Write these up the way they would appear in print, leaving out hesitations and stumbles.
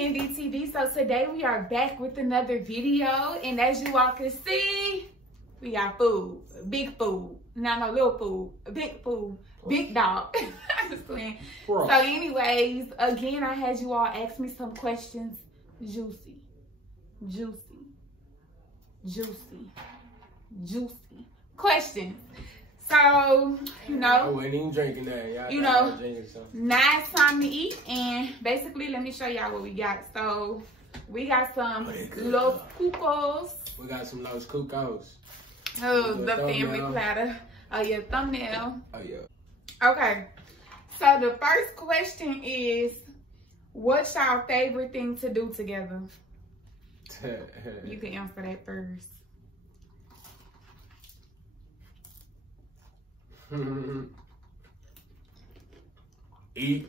TNDTV. So today we are back with another video, and as you all can see, we got food, big food, not no little food, big food, big dog. I'm just playing. So anyways, again, I had you all ask me some questions, juicy questions. So, you know, I wasn't even drinking that. You know, now it's time to eat, and basically, let me show y'all what we got. So, we got some Los Cucos. We got some Los Cucos. Oh, the family platter. Oh, yeah, thumbnail. Oh, yeah. Okay. So, the first question is, what's your favorite thing to do together? You can answer that first. Eat.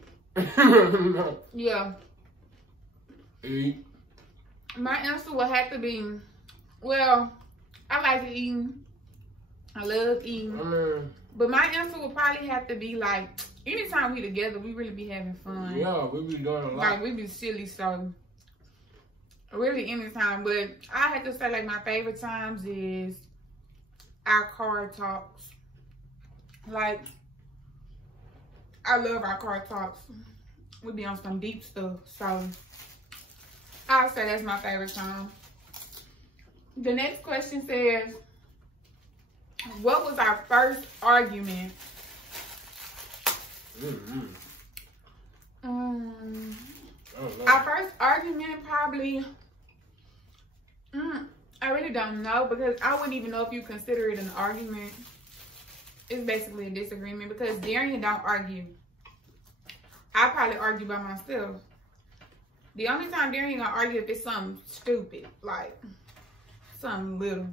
Yeah. Eat. My answer would have to be, well, I like eating. I love eating. But my answer would probably have to be like, anytime we together, we really be having fun. Yeah, we be doing a lot. Like, we be silly, so really anytime. But I have to say, like, my favorite times is our car talks. Like, I love our car talks. We be on some deep stuff. So, I'll say that's my favorite time. The next question says, what was our first argument? Our first argument probably, I really don't know, because I wouldn't even know if you consider it an argument. It's basically a disagreement, because Darian don't argue. I probably argue by myself. The only time Darian gonna argue if it's something stupid, like something little.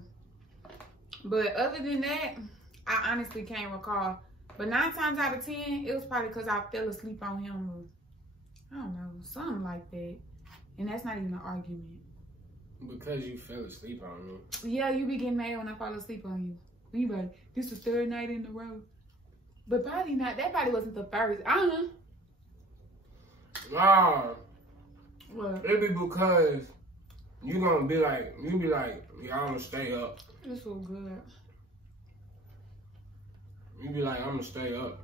But other than that, I honestly can't recall. But 9 times out of 10, it was probably because I fell asleep on him, or I don't know, something like that. And that's not even an argument. Because you fell asleep on me. Yeah, you be getting mad when I fall asleep on you. You be like, this is the 3rd night in a row. But probably not. That probably wasn't the first. I don't know. Nah. What? It be because you gonna be like, yeah, I'm gonna stay up. It's so good. You be like, I'm gonna stay up.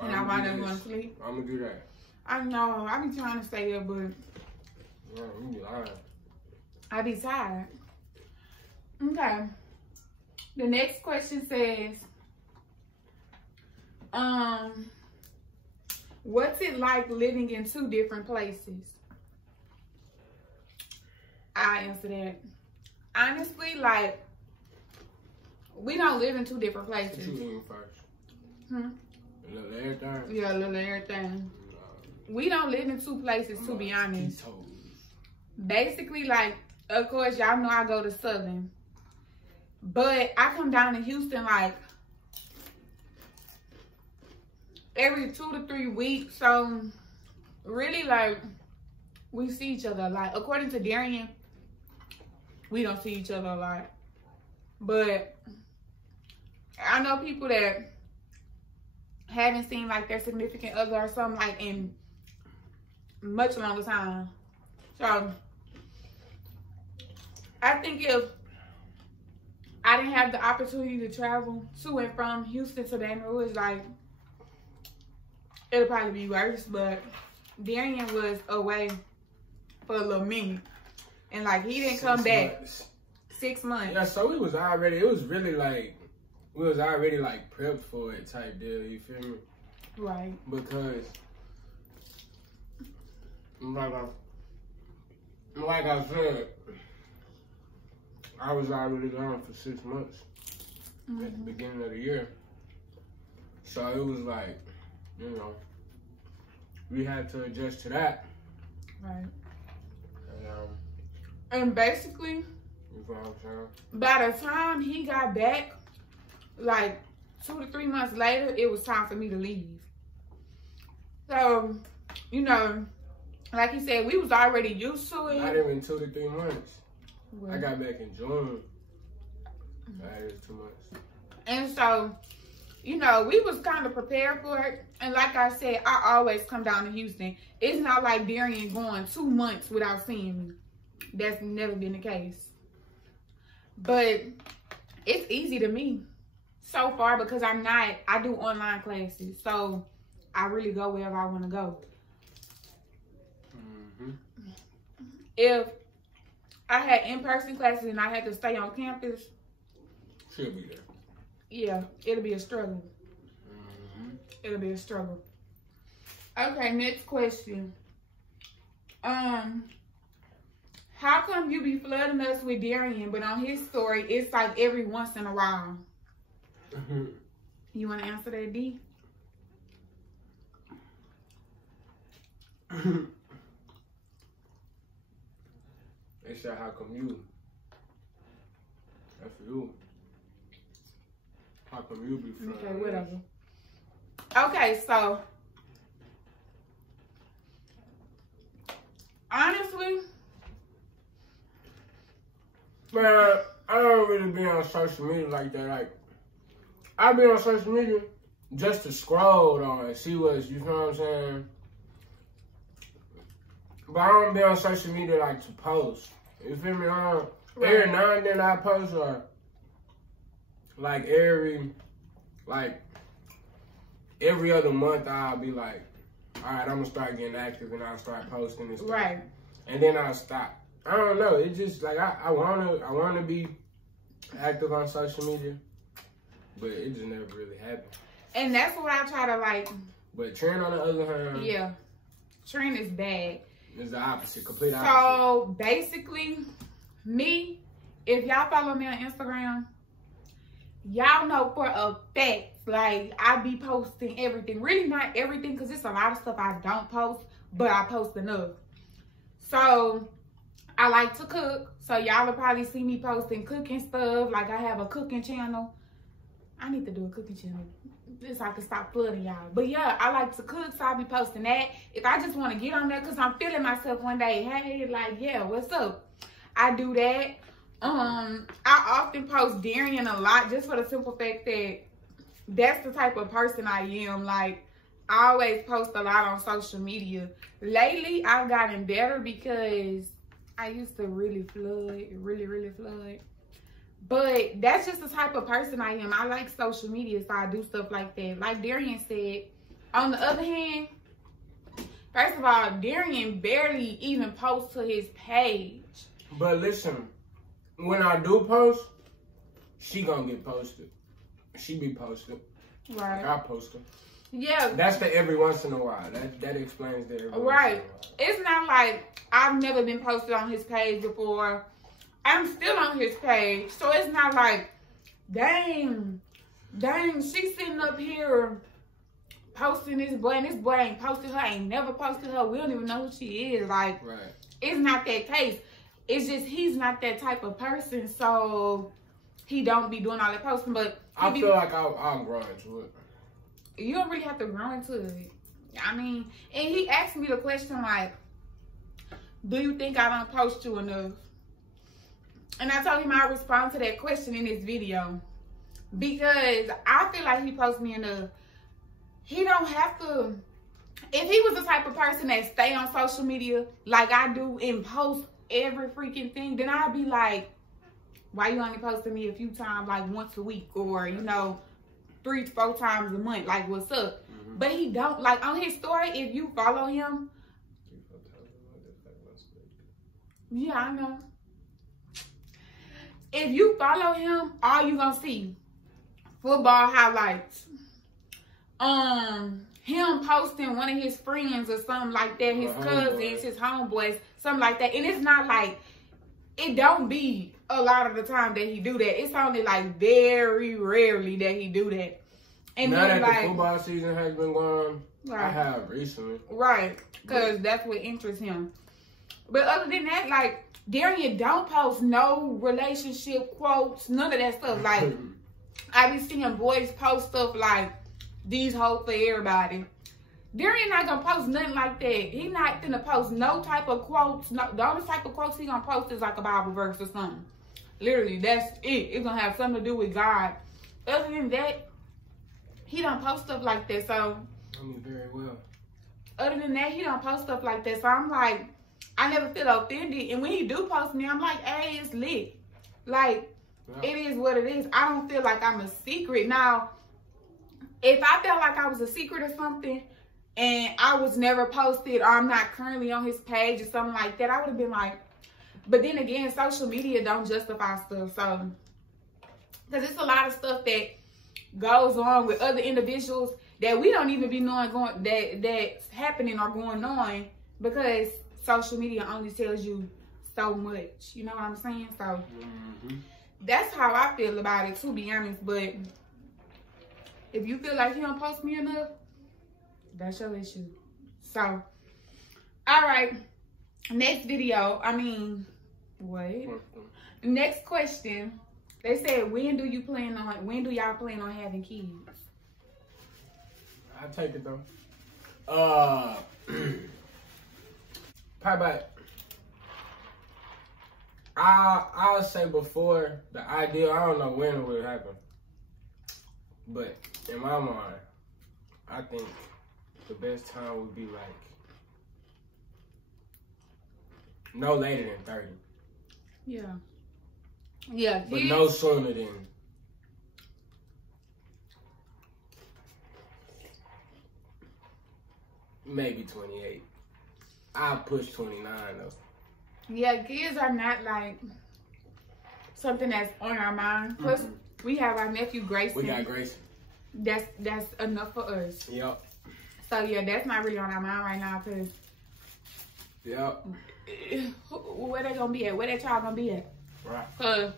And I wind up going to sleep. I'm gonna do that. I know. I be trying to stay up, but yeah, you be lying. I be tired. Okay. The next question says, what's it like living in 2 different places? I answer that. Honestly, like, we don't live in 2 different places. What you mean first? A little everything? Yeah, a little everything. We don't live in 2 places, to be honest. Basically, like, of course, y'all know I go to Southern. But I come down to Houston, like, every 2 to 3 weeks. So, really, like, we see each other a lot. According to Darian, we don't see each other a lot. But I know people that haven't seen, like, their significant other or something, like, in much longer time. So, I think if I didn't have the opportunity to travel to and from Houston to Baton Rouge, like, it'll probably be worse. But Darian was away for a little minute. And, like, he didn't come back. 6 months. Yeah, so we was already, it was really like, we was already like prepped for it type deal, you feel me? Right. Because, like I said, I was already gone for 6 months at the beginning of the year. So it was like, you know, we had to adjust to that. Right. And basically, you know what I'm saying? By the time he got back, like 2 to 3 months later, it was time for me to leave. So, you know, like he said, we was already used to it. Not even 2 to 3 months. What? I got back in June. That is 2 months. And so, you know, we was kind of prepared for it. And like I said, I always come down to Houston. It's not like Darian going 2 months without seeing me. That's never been the case. But it's easy to me so far because I do online classes. So I really go wherever I want to go. If I had in-person classes and I had to stay on campus, she'll be there. Yeah, it'll be a struggle. It'll be a struggle. Okay, next question. How come you be flooding us with Darian, but on his story, it's like every once in a while? You want to answer that, D? They said, how come you? That's you. How come you be flooding? Okay, whatever. Okay, so honestly, man, I don't really be on social media like that. Like, I be on social media just to scroll on and see what's, you know what I'm saying? But I don't be on social media like to post. You feel me? Every now and then I post, or like every other month I'll be like, all right, I'm gonna start getting active and I'll start posting and stuff. right. And then I'll stop. I don't know. It's just like I wanna be active on social media, but it just never really happened. And that's what I try to like. But Trent, on the other hand, yeah, Trent is bad. It's the opposite, complete opposite. So basically, me, if y'all follow me on Instagram, y'all know for a fact, like, I be posting everything. Really not everything, because it's a lot of stuff I don't post, but I post enough. So I like to cook. So y'all will probably see me posting cooking stuff. Like, I have a cooking channel. I need to do a cooking channel so I can stop flooding y'all. But yeah, I like to cook, so I'll be posting that. If I just want to get on there because I'm feeling myself one day, hey, like, yeah, what's up? I do that. I often post Darian a lot just for the simple fact that that's the type of person I am. Like, I always post a lot on social media. Lately, I've gotten better because I used to really flood, really flood. But that's just the type of person I am. I like social media, so I do stuff like that. Like Darian said, on the other hand, first of all, Darian barely even posts to his page. But listen, when I do post, she gonna get posted. She be posted. Right. Like I post her. Yeah. That's the every once in a while. That explains the every once in a while. It's not like I've never been posted on his page before. I'm still on his page. So it's not like, dang, she's sitting up here posting this boy, and this boy ain't posted her, ain't never posted her. We don't even know who she is. Like, It's not that case. It's just he's not that type of person, so he don't be doing all that posting. But I feel like I'll grow into it. You don't really have to grow into it. I mean, and he asked me the question like, do you think I don't post you enough? And I told him I'd respond to that question in this video. Because I feel like he posts me enough. He don't have to. If he was the type of person that stay on social media like I do and post every freaking thing, then I'd be like, why you only posting me a few times, like once a week, or, you know, 3 to 4 times a month, like, what's up? But he don't, like, on his story, if you follow him, yeah, I know. If you follow him, all you gonna see, football highlights, him posting one of his friends or something like that, his cousins, his homeboys, something like that. And it's not like, it don't be a lot of the time that he do that. It's only like very rarely that he do that. And now then, that like, the football season has been going on, I have recently. Right, because that's what interests him. But other than that, like, Darian don't post no relationship quotes, none of that stuff. Like, I be seeing boys post stuff like, these hoes for everybody. Darian not gonna post nothing like that. He not gonna post no type of quotes. No, the only type of quotes he gonna post is like a Bible verse or something. Literally, that's it. It's gonna have something to do with God. Other than that, he don't post stuff like that. So I mean, very well. Other than that, he don't post stuff like that. So I'm like, I never feel offended. And when he do post me, I'm like, hey, it's lit. Like, yeah. It is what it is. I don't feel like I'm a secret. Now, if I felt like I was a secret or something, and I was never posted, or I'm not currently on his page or something like that, I would have been like, but then again, social media don't justify stuff. So, because it's a lot of stuff that goes on with other individuals that we don't even be knowing that's happening or going on, because social media only tells you so much. You know what I'm saying? So, that's how I feel about it, to be honest. But if you feel like he don't post me enough, that's your issue. So, all right. Next video. Wait. Next question. They said, when do y'all plan on having kids? I take it though. Probably about, I'll say before the ideal. I don't know when it will happen, but in my mind, I think the best time would be like no later than 30. Yeah. Yeah. But no sooner than maybe 28. I'll push 29 though. Yeah, kids are not like something that's on our mind. Plus, we have our nephew Grayson. We got Grayson. That's enough for us. Yep. So yeah, that's not really on our mind right now, cause yep. Where they gonna be at? Where that child gonna be at? Right. Cause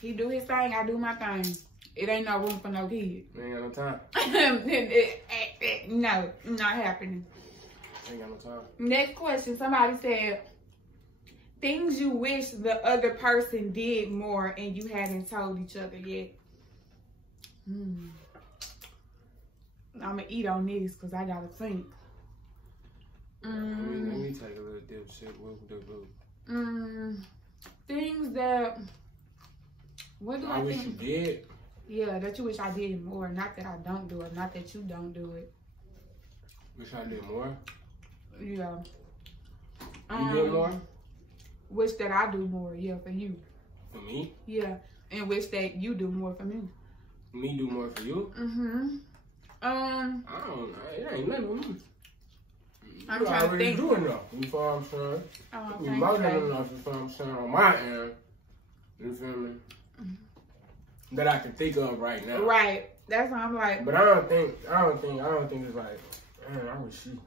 he do his thing, I do my thing. It ain't no room for no kid. We ain't got no time. No, not happening. Ain't got no time. Next question. Somebody said, things you wish the other person did more and you hadn't told each other yet. I'm gonna eat on this because I gotta think. Let me take a little dip. Shit, things that, what do I wish think? you did. Yeah, that you wish I did more. Not that I don't do it. Not that you don't do it. Wish I did more? Yeah. You did more? Wish that I do more, yeah, for you. For me? Yeah. And wish that you do more for me. Me do more for you? I don't know. It ain't nothing with me. I'm trying to think. You already do enough, you feel what I'm saying? You more than enough, you feel what I'm saying, on my end. You feel me? That I can think of right now. Right. That's what I'm like. But I don't think it's like, man, I wish she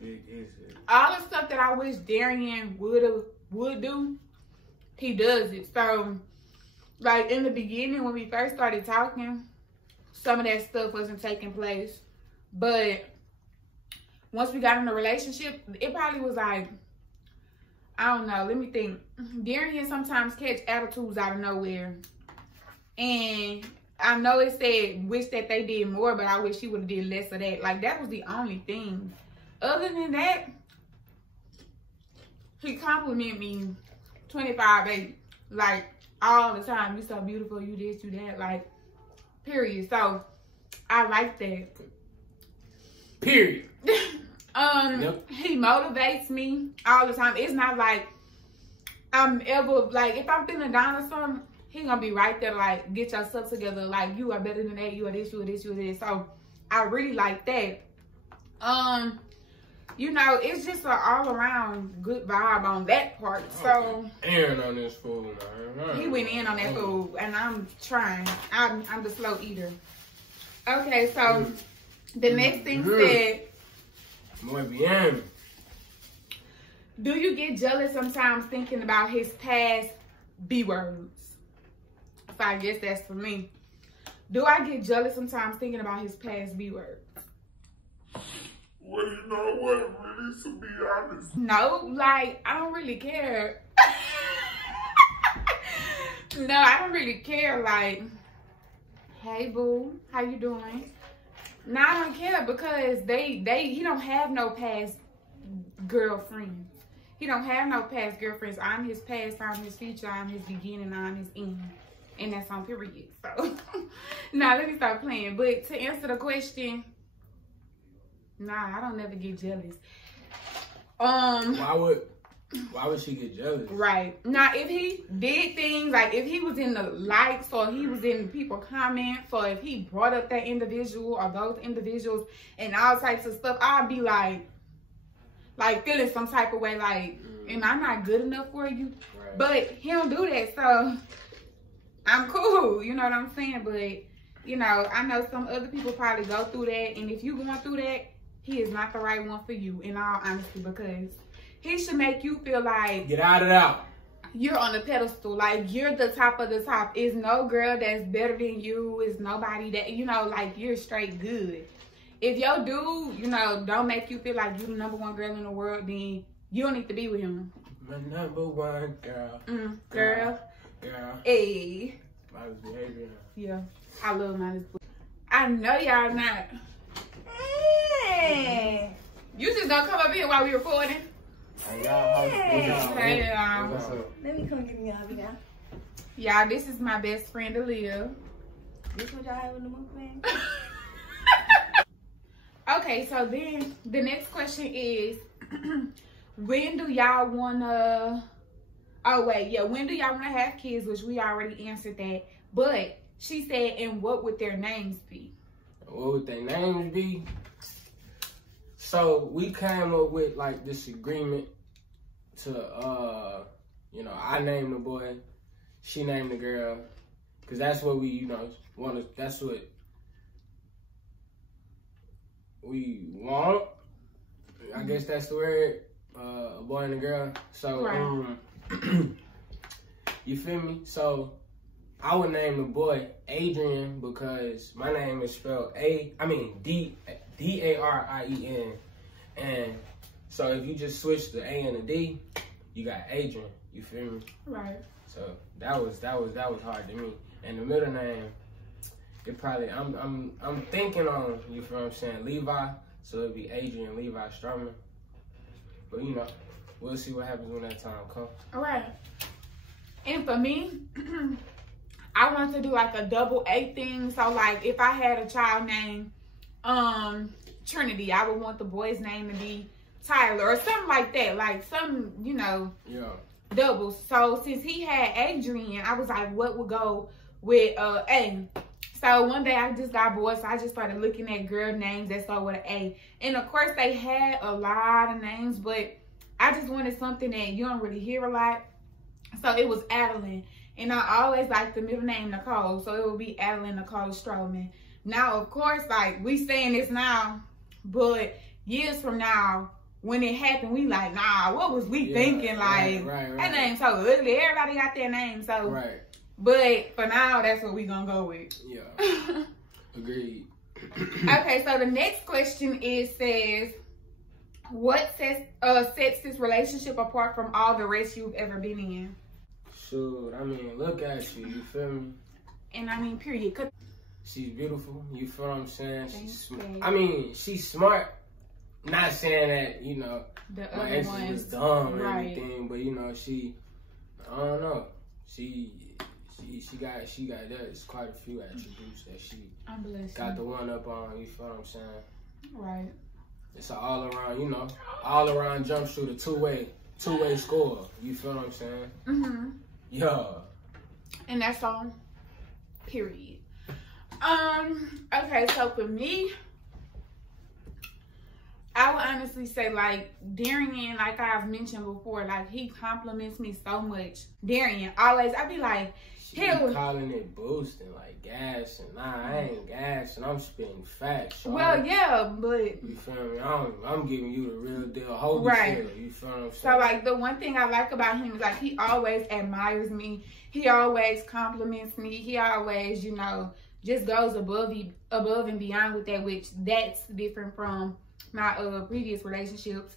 big is it. All the stuff that I wish Darian would do, he does it. So, like in the beginning when we first started talking, some of that stuff wasn't taking place. But once we got in a relationship, it probably was like, I don't know, let me think. Darian sometimes catch attitudes out of nowhere. And I know it said, wish that they did more, but I wish he would have did less of that. Like, that was the only thing. Other than that, he complimented me 25/8. Like, all the time. You so beautiful, you this, you that. Like, period. So, I like that. Period. He motivates me all the time. It's not like I'm ever, like, if I'm feeling down or something, he gonna be right there, like, get yourself together. Like, you are better than that. You are this, you are this, you are this. So, I really like that. You know, it's just an all-around good vibe on that part. So, and on this food, man. He went in on that food, and I'm trying. I'm the slow eater. Okay, so the next thing said, Muy bien. do you get jealous sometimes thinking about his past B words? So I guess that's for me. Do I get jealous sometimes thinking about his past B words? Well, you know what, really, to be honest. No, like, I don't really care. No, I don't really care. Like, hey, boo, how you doing? No, I don't care because he don't have no past girlfriends. He don't have no past girlfriends. I'm his past, I'm his future, I'm his beginning, I'm his end. And that's on period. So, now let me stop playing. But to answer the question, nah, I don't never get jealous. Why would she get jealous? Right. Now, if he did things, like if he was in the likes or he was in people comments or if he brought up that individual or those individuals and all types of stuff, I'd be like feeling some type of way, like, am I not good enough for you? Right. But he don't do that, so I'm cool. You know what I'm saying? But, you know, I know some other people probably go through that. And if you're going through that, he is not the right one for you, in all honesty, because he should make you feel like... Get out of there. You're on a pedestal. Like, you're the top of the top. Is no girl that's better than you. Is nobody that, you know, like, you're straight good. If your dude, you know, don't make you feel like you're the #1 girl in the world, then you don't need to be with him. My #1 girl. Girl. Hey. Mindless behavior. Yeah. I love mindless behavior. I know y'all not. Hey. You just don't come up here while we recording. Hey, y'all. Hey, y'all. Let me come get me y'all now. Y'all, this is my best friend, Aaliyah. This what y'all have in the mukbang? Okay, so then the next question is, when do y'all wanna? Oh wait, yeah. When do y'all wanna have kids? Which we already answered that. But she said, and what would their names be? What would their names be? So we came up with like this agreement to, you know, I named the boy, she named the girl, cause that's what we, you know, want to. That's what we want. I guess that's the word. A boy and a girl. So, right. You feel me? So, I would name the boy Adrian because my name is spelled D-A-R-I-E-N. And so if you just switch the A and the D, you got Adrian. You feel me? Right. So that was hard to me. And the middle name, it probably I'm thinking on, you feel what I'm saying, Levi. So it'd be Adrian Levi Stroman. But you know, we'll see what happens when that time comes. All right. And for me, I want to do like a double A thing. So like if I had a child named Trinity, I would want the boy's name to be Tyler or something like that. Like some, you know, doubles. So since he had Adrian, I was like, what would go with A? So one day I just got bored, so I just started looking at girl names that start with an A. And of course they had a lot of names, but I just wanted something that you don't really hear a lot. So it was Adeline. And I always liked the middle name Nicole, so it would be Adeline Nicole Stroman. Now, of course, like, we saying this now, but years from now, when it happened, we like, nah, what was we thinking? Like, that name's so ugly. Everybody got their name, so. Right. But for now, that's what we gonna go with. Yeah. Agreed. Okay, so the next question says, what sets this relationship apart from all the rest you've ever been in? Shoot, I mean, look at you feel me? And I mean, period. She's beautiful, you feel what I'm saying? She's she's smart. Not saying that, you know, my ex was dumb or anything, but you know, I don't know. She got there's quite a few attributes that she got the one up on, you feel what I'm saying? Right. It's an all around, you know, all around jump shooter, two-way score. You feel what I'm saying? Mm-hmm. Yeah. And that's all. Period. Okay, so for me, I would honestly say, like, Darian, like I've mentioned before, like, he compliments me so much. Darian, always, I be like, she calling it boosting, like gassing. Nah, I ain't gassing. I'm spitting facts. So well, yeah, but you feel me? I'm giving you the real deal. Hold right. Deal, you feel what I'm saying? So like the one thing I like about him is like he always admires me. He always compliments me. He always, you know, just goes above and beyond with that, which that's different from my previous relationships.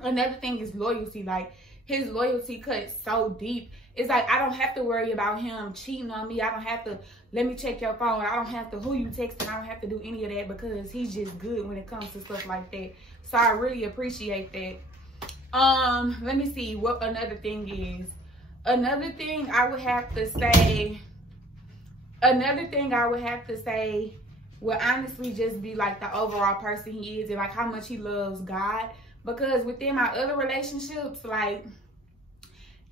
Another thing is loyalty. Like his loyalty cuts so deep. It's like I don't have to worry about him cheating on me. I don't have to let me check your phone. I don't have to who you texting. I don't have to do any of that because he's just good when it comes to stuff like that. So I really appreciate that. Let me see what another thing is. Another thing I would have to say another thing I would have to say would honestly just be like the overall person he is and like how much he loves God. Because within my other relationships, like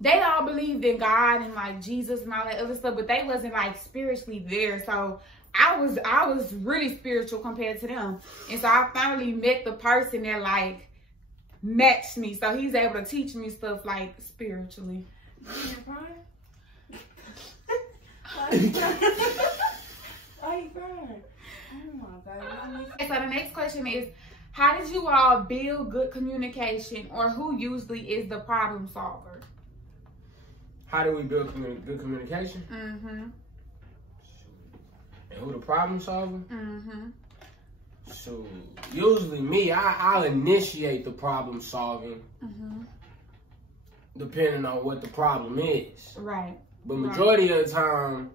they all believed in God and like Jesus and all that other stuff, but they wasn't like spiritually there. So I was really spiritual compared to them. And so I finally met the person that like matched me. So he's able to teach me stuff like spiritually. Why are you crying? Oh my God. So the next question is, how did you all build good communication, or who usually is the problem solver? How do we build good communication? Mm-hmm. And who the problem solver? Mm-hmm. So usually me, I'll initiate the problem solving, depending on what the problem is. Right. But majority of the time,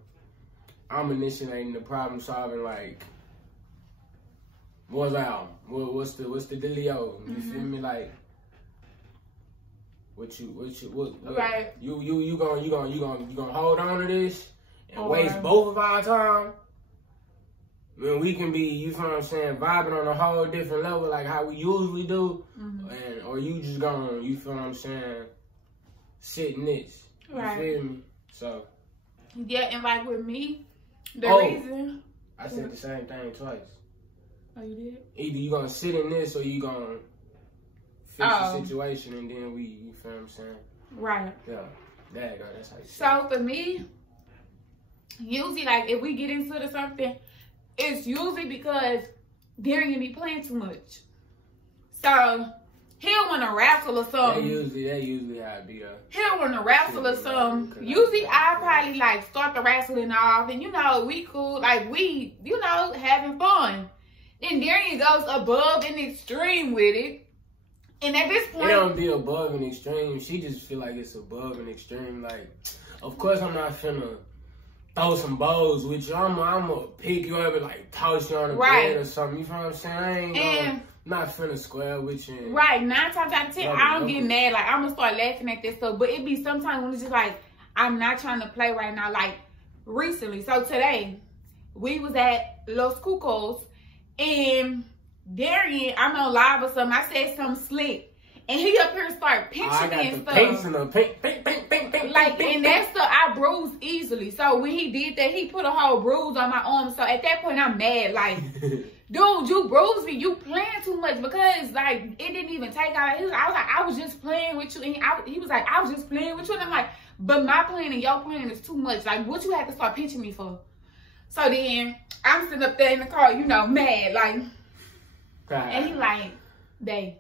I'm initiating the problem solving. Like, what's out? What's the dealio? You feel me? Like, what right? You gonna hold on to this and waste both of our time? When we can be, you feel what I'm saying, vibing on a whole different level, like how we usually do, and or you just gonna, you feel what I'm saying, sit in this. You feel me? So. Yeah, and like with me, the reason. I said the same thing twice. Oh, you did? Either you gonna sit in this or you gonna fix the situation, and then you feel what I'm saying? Right. Yeah, there you go, that's how you say So for me, usually like if we get into it or something, it's usually because Darian be playing too much. So he'll want to wrestle or something. That usually how it be though. He'll want to wrestle or something. Usually I probably like start the wrestling off, and you know we cool, like we, you know, having fun. Then Darian goes above and extreme with it, and at this point, it don't be above and extreme. She just feel like it's above and extreme. Like, of course I'm not finna throw some bows with you. I'm gonna pick you up and like toss you on the bed or something. You know what I'm saying? I ain't not finna square with you. Right, 9 times out of 10, I don't get mad. Like, I'm gonna start laughing at this stuff. But it be sometimes when it's just like, I'm not trying to play right now. Like, recently. So today, we was at Los Cucos, and Darian, I'm on live or something. I said something slick. And he up here start pinching me and stuff. Like, and that stuff, I bruise easily. So when he did that, he put a whole bruise on my arm. So at that point, I'm mad. Like, dude, you bruised me. You playing too much, because like it didn't even take out. I was like, I was just playing with you. And he was like, I was just playing with you. And I'm like, but my playing and your playing is too much. Like, what you have to start pinching me for? So then I'm sitting up there in the car, you know, mad, like, and he like, babe.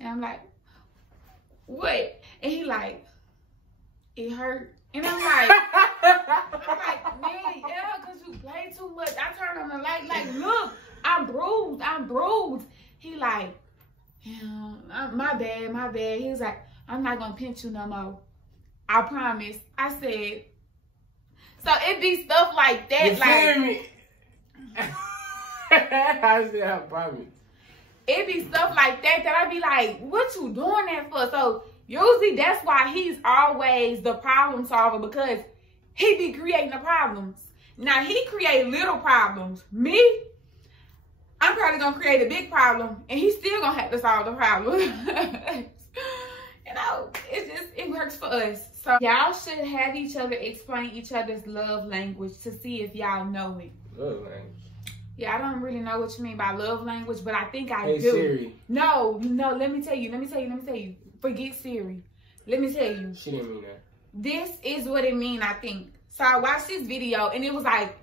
And I'm like, what? And he like, it hurt. And I'm like, man, yeah, because you play too much. I turned on the light, like, look, I'm bruised. He like, yeah, my bad. He was like, I'm not going to pinch you no more. I promise. I said, so it be stuff like that. You feel me? I said, I promise. It be stuff like that I be like, what you doing that for? So usually that's why he's always the problem solver, because he be creating the problems. Now he create little problems. Me, I'm probably gonna create a big problem, and he's still gonna have to solve the problem. You know, it works for us. So y'all should have each other explain each other's love language to see if y'all know it. Love language. Yeah, I don't really know what you mean by love language, but I think I do. Siri. No, let me tell you. Forget Siri. Let me tell you. She didn't mean that. This is what it mean, I think. So I watched this video, and it was like,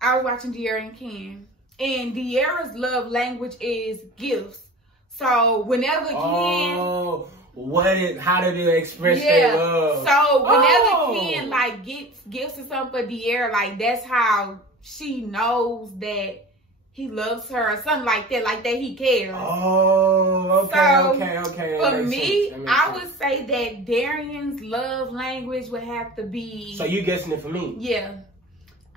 I was watching De'Ara and Ken, and De'Ara's love language is gifts. So whenever Ken... how do they express their love? So whenever Ken like gets gifts or something for De'Ara, like that's how she knows that he loves her or something like that he cares. Oh, okay, okay. For me, I would say that Darian's love language would have to be... So you guessing it for me? Yeah.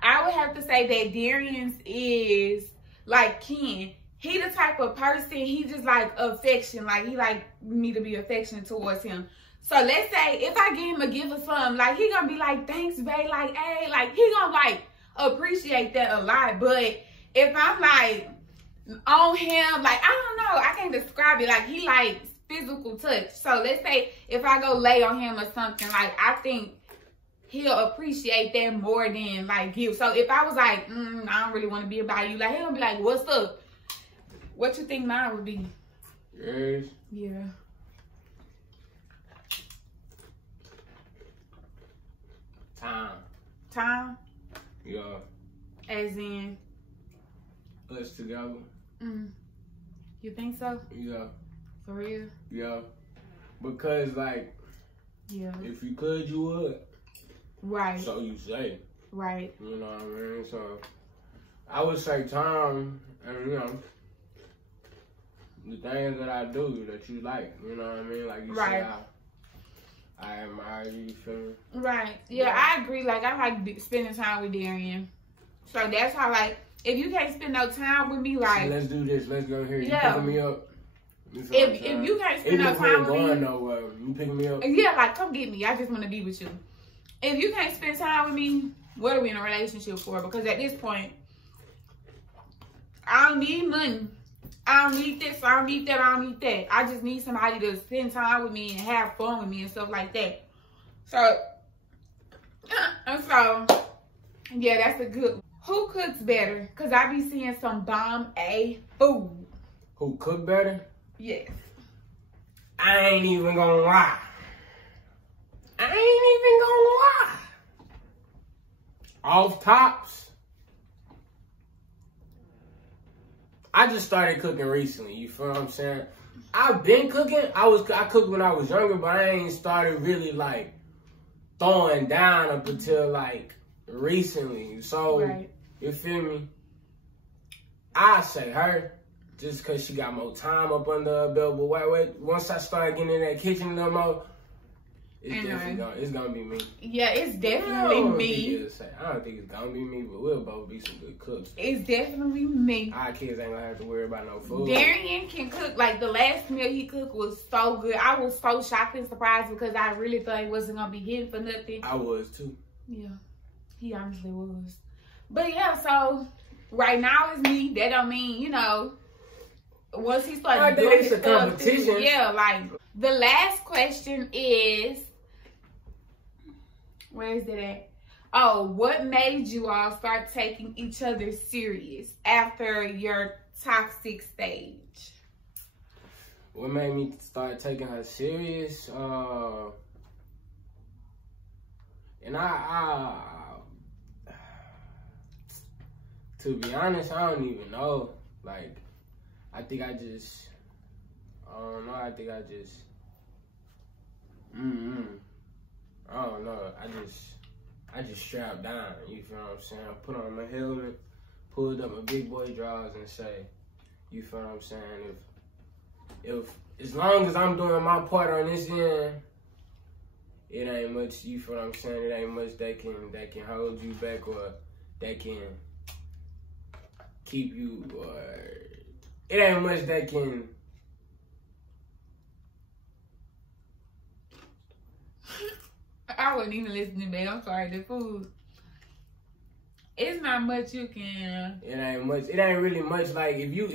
I would have to say that Darian's is like Ken. He the type of person, he just like affection. Like, he like me to be affectionate towards him. So let's say if I give him a gift or something, like he gonna be like, thanks, babe, like, hey, like he gonna like appreciate that a lot. But if I'm like on him, like, I don't know, I can't describe it. Like he likes physical touch. So let's say if I go lay on him or something, like I think he'll appreciate that more than like you. So if I was like, I don't really want to be about you, like he'll gonna be like, what's up? What you think mine would be? Yes. Yeah. Time? Yeah. As in? Us together. You think so? Yeah. For real? Yeah. Because, like, yeah, if you could, you would. Right. So you say. Right. You know what I mean? So, I would say time, and, you know, the things that I do that you like, you know what I mean? Like you right. say, I admire you, you feel me? Right. Yeah, I agree. Like, I like spending time with Darian. So that's how, like, if you can't spend no time with me, like... So let's do this. Let's go here. Yeah. You picking me up? If you can't spend no time with me... going nowhere, you picking me up? Yeah, like, come get me. I just want to be with you. If you can't spend time with me, what are we in a relationship for? Because at this point, I don't need money. I don't need this, I don't need that, I don't need that. I just need somebody to spend time with me and have fun with me and stuff like that. So, yeah, that's a good one. Who cooks better? Because I be seeing some bomb A food. Who cook better? Yes. I ain't even gonna lie. Off tops, I just started cooking recently, you feel what I'm saying? I've been cooking. I cooked when I was younger, but I ain't started really like throwing down up until like recently. So, right. You feel me? I say her, just cause she got more time up under her belt. But wait, once I start getting in that kitchen a little more, it's gonna be me. Yeah, it's definitely me. I don't think it's gonna be me, but we'll both be some good cooks. It's definitely me. Our kids ain't gonna have to worry about no food. Darian can cook. Like, the last meal he cooked was so good. I was so shocked and surprised because I really thought it wasn't gonna be hitting for nothing. I was too. Yeah, he honestly was. But yeah, so right now it's me. That don't mean, you know, once he starts doing his stuff, competition. Yeah, like, the last question is, where is it at? Oh, what made you all start taking each other serious after your toxic stage? What made me start taking her serious? And I to be honest, I don't even know. Like, I think I just, I don't know. I think I just, I don't know. I just strapped down. You feel what I'm saying? I put on my helmet, pulled up my big boy drawers, and say, you feel what I'm saying? If as long as I'm doing my part on this end, it ain't much. You feel what I'm saying? It ain't much that can hold you back or that can keep you. Or it ain't much that can. I wasn't even listening, babe. I'm sorry. The food. It's not much you can. It ain't much. It ain't really much. Like, if you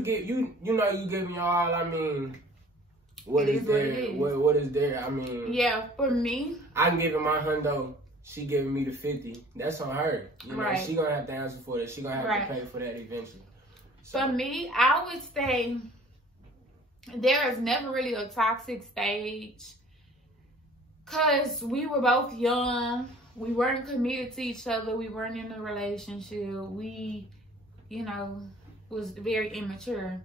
get you know you give me all. I mean, what is there? What is there? I mean, yeah. For me, I'm giving my hundo. She giving me the 50. That's on her. You know, right. She gonna have to answer for that. She gonna have to pay for that eventually. So. For me, I would say there is never really a toxic stage. Cause we were both young. We weren't committed to each other. We weren't in a relationship. We, you know, was very immature.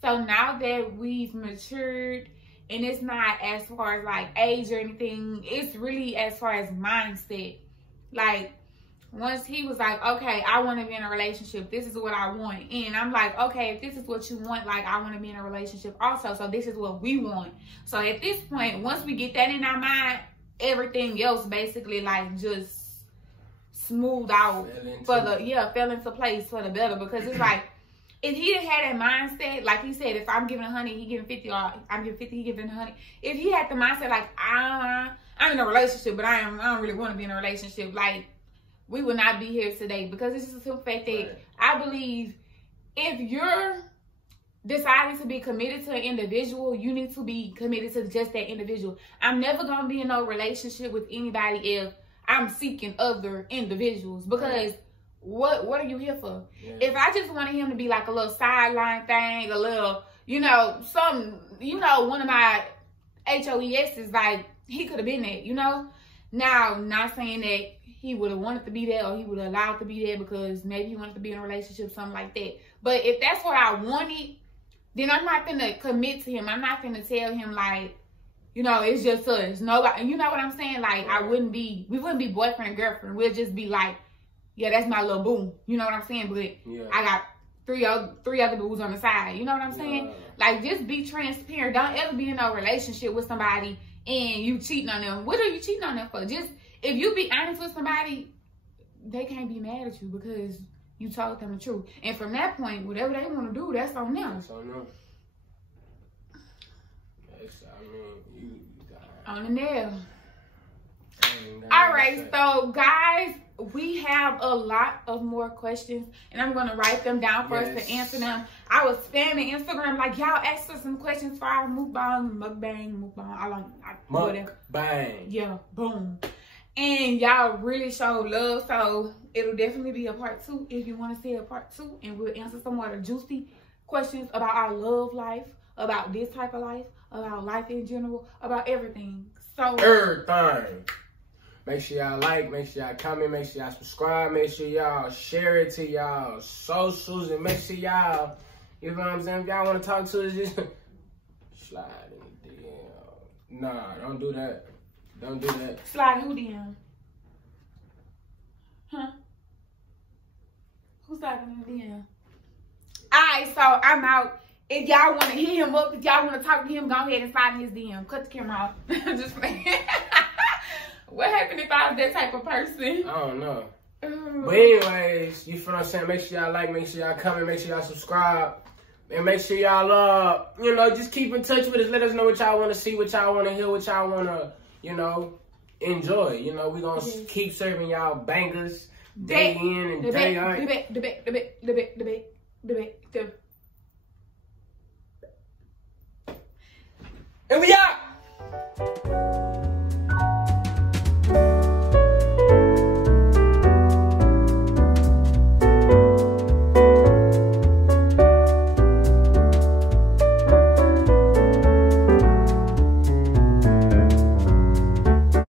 So now that we've matured, and it's not as far as like age or anything, it's really as far as mindset. Like, once he was like, okay, I want to be in a relationship. This is what I want. And I'm like, okay, if this is what you want, like, I want to be in a relationship also. So this is what we want. So at this point, once we get that in our mind, everything else basically like just smoothed out fell into place for the better. Because it's like, if he had that mindset, like he said, if I'm giving 100, he giving 50, or I'm giving 50, he giving 100. If he had the mindset like, I'm in a relationship, but I don't really want to be in a relationship, like, we would not be here today. Because it's just the simple fact that I believe if you're deciding to be committed to an individual, you need to be committed to just that individual. I'm never going to be in no relationship with anybody if I'm seeking other individuals, because what are you here for? Yeah. If I just wanted him to be like a little sideline thing, a little, you know, some, you know, one of my HOESs, like, he could have been there, you know? Now, not saying that he would have wanted to be there or he would have allowed to be there because maybe he wanted to be in a relationship, something like that. But if that's what I wanted, then I'm not gonna commit to him. I'm not gonna tell him, like, you know, it's just us. Nobody, you know what I'm saying? Like, we wouldn't be boyfriend and girlfriend. We'll just be like, yeah, that's my little boo. You know what I'm saying? But I got three other boos on the side. You know what I'm saying? Like, just be transparent. Don't ever be in a relationship with somebody and you cheating on them. What are you cheating on them for? Just, if you be honest with somebody, they can't be mad at you because you told them the truth. And from that point, whatever they want to do, that's on them. That's on them. On the nail. All right, so guys, we have a lot of more questions, and I'm gonna write them down for us to answer them. I was spamming Instagram like, y'all ask us some questions for our mukbang. Mukbang. Yeah, boom. And y'all really show love, so it'll definitely be a part 2 if you want to see a part 2, and we'll answer some more juicy questions about our love life, about this type of life, about life in general, about everything. So everything. Make sure y'all like, make sure y'all comment, make sure y'all subscribe, make sure y'all share it to y'all socials, and make sure y'all, you know what I'm saying, if y'all want to talk to us, just slide in the DM. Nah, don't do that. Don't do that. Slide in who DM? Huh? Who's sliding in the DM? Alright, so I'm out. If y'all want to hit him up, if y'all want to talk to him, go ahead and slide in his DM. Cut the camera off. Just playing. What happened if I was that type of person? I don't know. But anyways, you feel what I'm saying? Make sure y'all like, make sure y'all comment, make sure y'all subscribe. And make sure y'all, you know, just keep in touch with us. Let us know what y'all want to see, what y'all want to hear, what y'all want to, you know, enjoy. You know, we going to keep serving y'all bangers day in and day out.